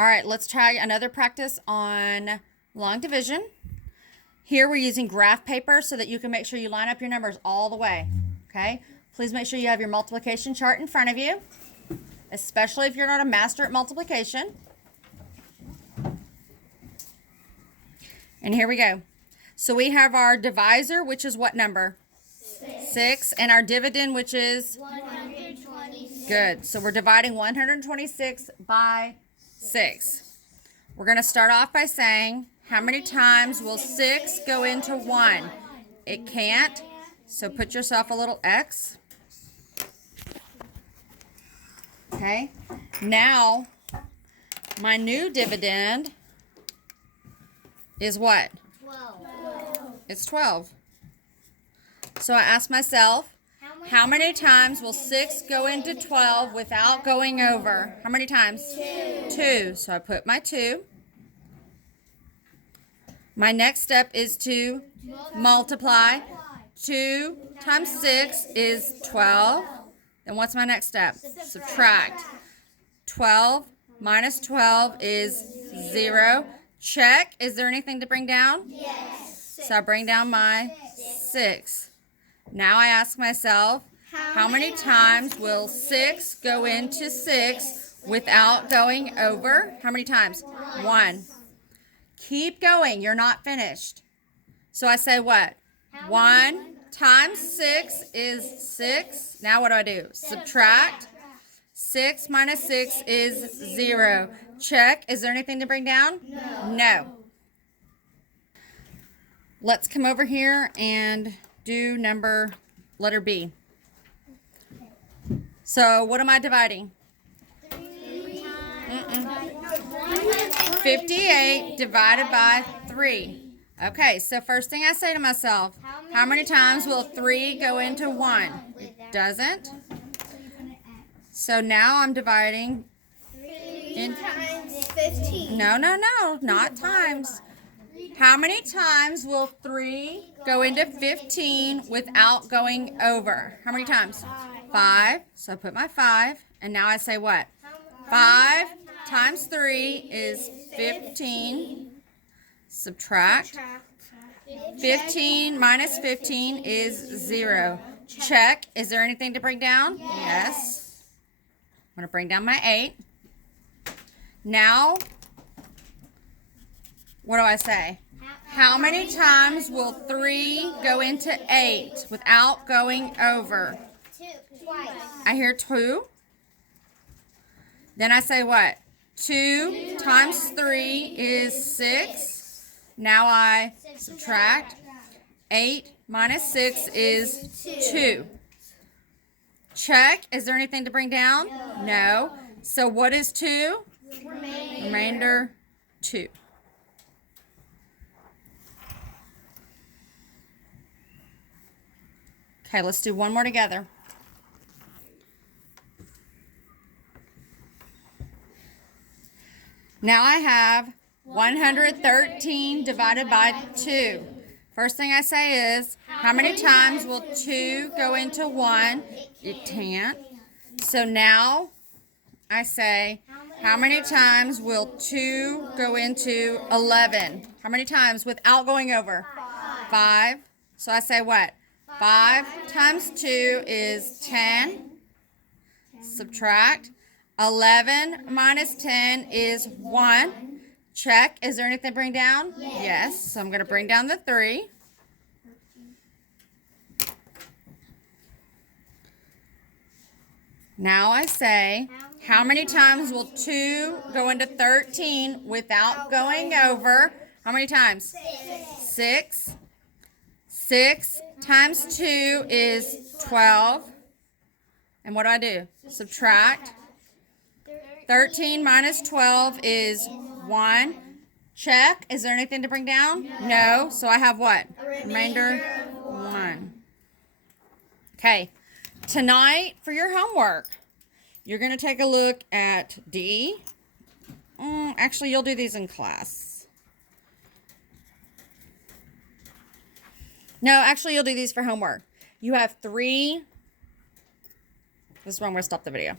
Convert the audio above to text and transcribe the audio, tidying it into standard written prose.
All right, let's try another practice on long division. Here we're using graph paper so that you can make sure you line up your numbers all the way, okay? Please make sure you have your multiplication chart in front of you, especially if you're not a master at multiplication. And here we go. So we have our divisor, which is what number? 6. And our dividend, which is? 126. Good. So we're dividing 126 by 6. We're going to start off by saying, how many times will 6 go into 1? It can't. So put yourself a little X. Okay. Now, my new dividend is what? 12. It's 12. So I ask myself, how many times will 6 go into 12 without going over? How many times? 2. So I put my 2. My next step is to multiply. 2 times 6 is 12. Then what's my next step? Subtract. 12 minus 12 is 0. Check. Is there anything to bring down? Yes. So I bring down my 6. Now I ask myself, how many times will 6 go into 6 without going over? How many times? 1. Keep going. You're not finished. So I say what? 1 times 6 is 6. Now what do? Subtract. 6 minus 6 is 0. Check. Is there anything to bring down? No. Let's come over here and do letter B. So what am I dividing? 58 divided by 3. Okay, so first thing I say to myself, how many times will 3 go into 1? It doesn't. So now I'm dividing 3 times 15. No, not times. How many times will 3 go into 15 without going over? How many times? 5. So I put my 5. And now I say what? 5 times 3 is 15. Subtract. 15 minus 15 is 0. Check. Is there anything to bring down? Yes. I'm going to bring down my 8. Now, what do I say? How many times will 3 go into 8 without going over? 2. Twice. I hear 2. Then I say what? 2 times 3 is 6. Now I subtract. 8 minus 6 is 2. Check. Is there anything to bring down? No. So what is 2? Remainder 2. Okay, let's do one more together. Now I have 113 divided by 2. First thing I say is, how many times will 2 go into 1? It can't. So now I say, how many times will 2 go into 11? How many times without going over? 5. So I say what? 5 times 2 is 10. Subtract. 11 minus 10 is 1. Check. Is there anything to bring down? Yes. So I'm going to bring down the 3. Now I say, how many times will 2 go into 13 without going over? How many times? 6. 6 times 2 is 12. And what do? Subtract. 13 minus 12 is 1. Check. Is there anything to bring down? No. So I have what? Remainder 1. Okay. Tonight for your homework, you're going to take a look at D. Actually, you'll do these in class. No, actually, you'll do these for homework. You have 3. This is where I'm going to stop the video.